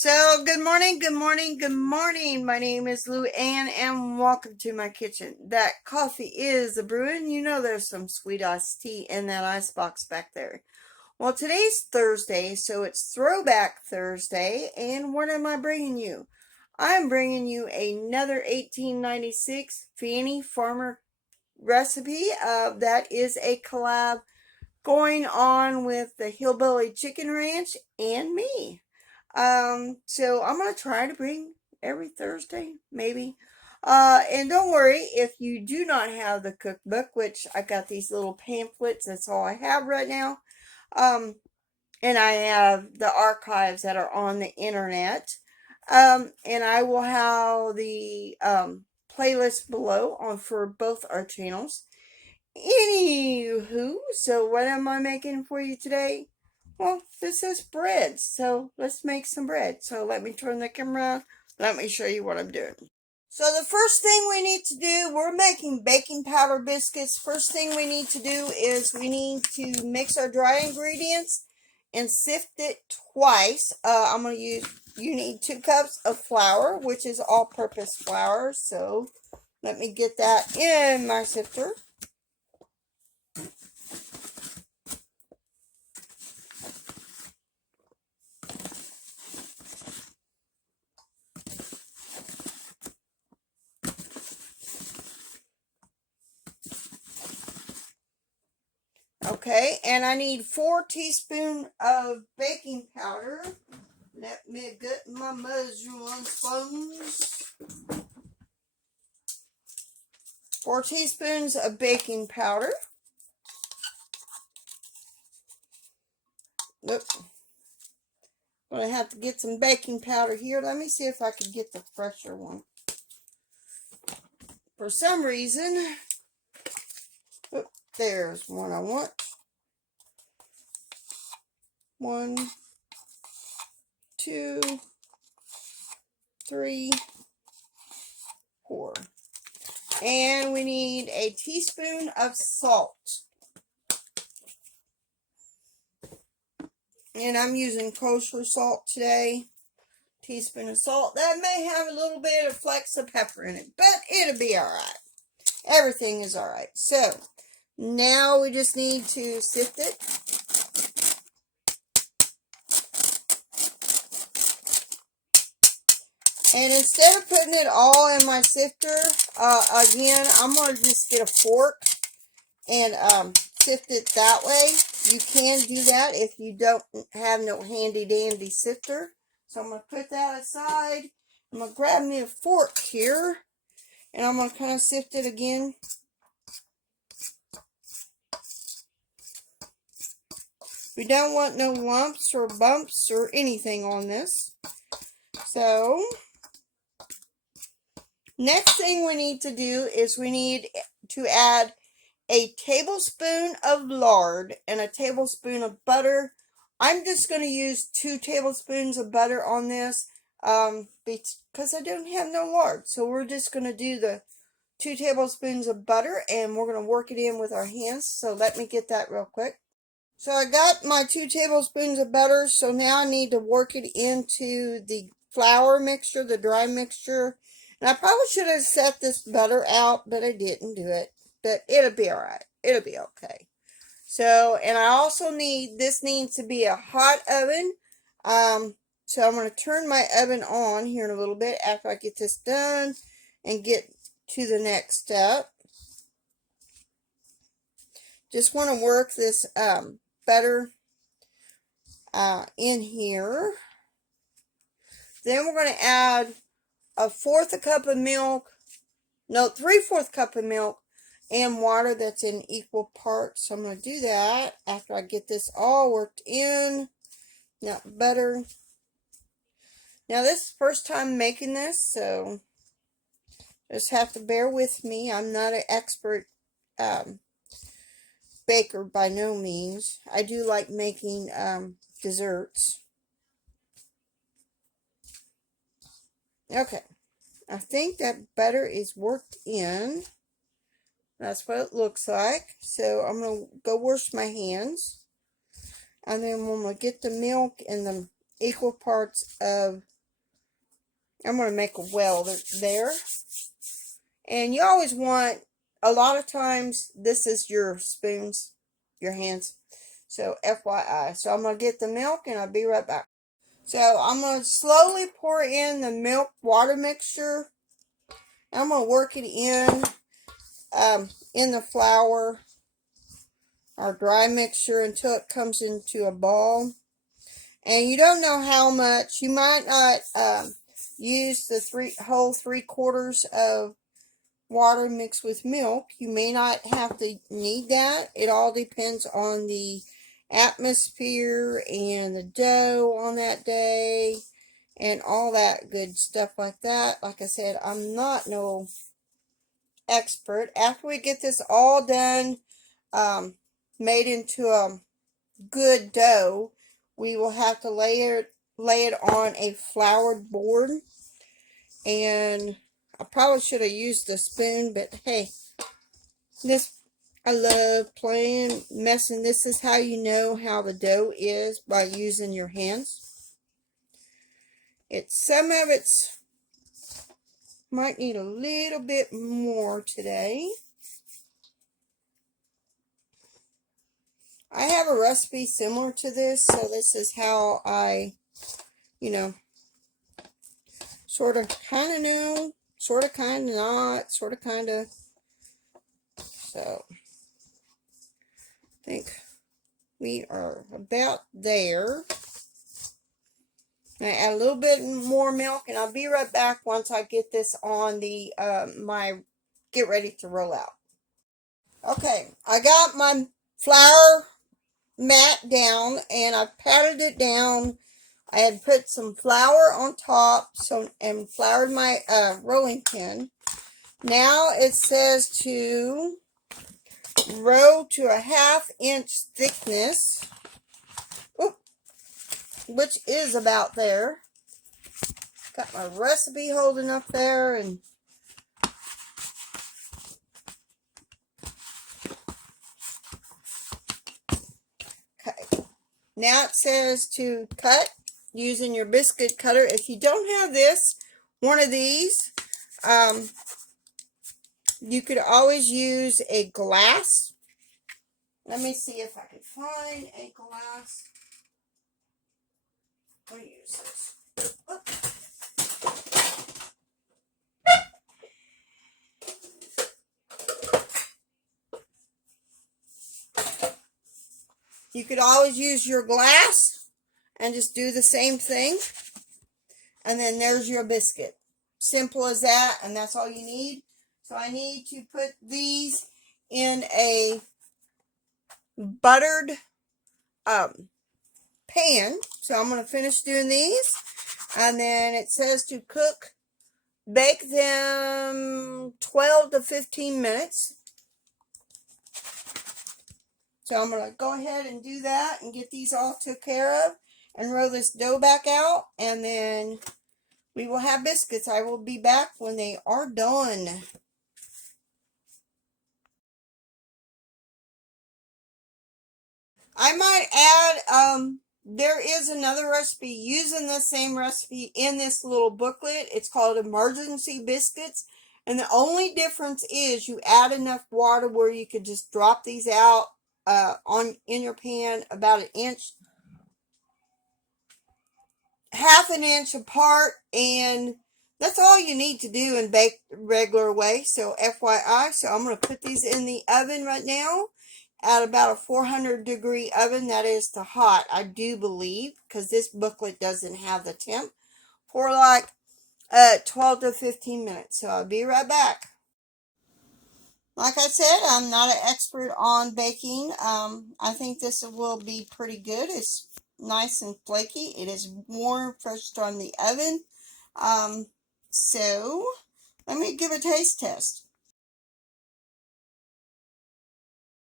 So, good morning, good morning, good morning. My name is LouAnn and welcome to my kitchen. That coffee is a brewing. You know there's some sweet iced tea in that icebox back there. Well, today's Thursday, so it's Throwback Thursday, and what am I bringing you? I'm bringing you another 1896 Fannie Farmer recipe. That is a collab going on with the Hillbilly Chicken Ranch and me. So I'm gonna try to bring every Thursday, maybe. And don't worry if you do not have the cookbook, which I got these little pamphlets. That's all I have right now. Um, and I have the archives that are on the internet. And I will have the playlist below on for both our channels. Anywho, so what am I making for you today? Well, this is bread, so let's make some bread. So let me turn the camera around. Let me show you what I'm doing. So the first thing we need to do, we're making baking powder biscuits. First thing we need to do is we need to mix our dry ingredients and sift it twice. You need 2 cups of flour, which is all-purpose flour. So let me get that in my sifter. Okay, and I need 4 teaspoons of baking powder. Let me get my measuring spoons. 4 teaspoons of baking powder. Nope. I'm going to have to get some baking powder here. Let me see if I can get the fresher one. For some reason, there's one I want. 1, 2, 3, 4. And we need a teaspoon of salt. And I'm using kosher salt today. Teaspoon of salt. That may have a little bit of flecks of pepper in it, but it'll be alright. Everything is alright. So, now we just need to sift it. And instead of putting it all in my sifter, again, I'm going to just get a fork and sift it that way. You can do that if you don't have no handy-dandy sifter. So I'm going to put that aside. I'm going to grab me a fork here. And I'm going to kind of sift it again. We don't want no lumps or bumps or anything on this. So, next thing we need to do is we need to add a tablespoon of lard and a tablespoon of butter. I'm just going to use 2 tablespoons of butter on this because I don't have no lard. So we're just going to do the 2 tablespoons of butter and we're going to work it in with our hands. So let me get that real quick. So I got my 2 tablespoons of butter. So now I need to work it into the flour mixture, the dry mixture. And I probably should have set this butter out, but I didn't do it. But it'll be alright. It'll be okay. So, and I also this needs to be a hot oven. So I'm going to turn my oven on here in a little bit after I get this done and get to the next step. Just want to work this butter in here. Then we're going to add 1/4 cup of milk. No, 3/4 cup of milk and water that's in equal parts. So I'm going to do that after I get this all worked in. Now, butter. Now, this is the first time making this, so just have to bear with me. I'm not an expert baker by no means. I do like making desserts. Okay, I think that butter is worked in. That's what it looks like. So I'm going to go wash my hands. And then when we get the milk and the equal parts of, I'm going to make a well there. And you always want, a lot of times, this is your spoons, your hands. So FYI. So I'm going to get the milk and I'll be right back. So I'm going to slowly pour in the milk water mixture. I'm going to work it in the flour or dry mixture until it comes into a ball. And you don't know how much. You might not use the whole 3/4 of water mixed with milk. You may not have to need that. It all depends on the atmosphere and the dough on that day and all that good stuff like that. Like I said, I'm not no expert. After we get this all done, made into a good dough, we will have to lay it on a floured board. And I probably should have used a spoon, but hey, I love playing, messing. This is how you know how the dough is, by using your hands. Some of it's might need a little bit more today. I have a recipe similar to this, so this is how I, sort of kind of know, sort of kind of not, sort of kind of. So I think we are about there. I add a little bit more milk, and I'll be right back once I get this on the get ready to roll out. Okay, I got my flour mat down, and I patted it down. I had put some flour on top, and floured my rolling pin. Now it says to roll to a 1/2 inch thickness, which is about there. Got my recipe holding up there, and okay. Now it says to cut using your biscuit cutter. If you don't have one of these, you could always use a glass. Let me see if I can find a glass. I'll use this. You could always use your glass and just do the same thing. And then there's your biscuit. Simple as that, and that's all you need. So I need to put these in a buttered pan. So I'm going to finish doing these. And then it says to bake them 12 to 15 minutes. So I'm going to go ahead and do that and get these all took care of and roll this dough back out, and then we will have biscuits. I will be back when they are done. I might add, there is another recipe using the same recipe in this little booklet. It's called Emergency Biscuits. And the only difference is you add enough water where you could just drop these out in your pan about 1 inch, 1/2 inch apart, and that's all you need to do and bake the regular way. So FYI, so I'm going to put these in the oven right now at about a 400-degree oven. That is to hot, I do believe, because this booklet doesn't have the temp, for like 12 to 15 minutes. So I'll be right back. Like I said, I'm not an expert on baking. I think this will be pretty good. It's nice and flaky. It is warm, fresh from the oven. So let me give a taste test.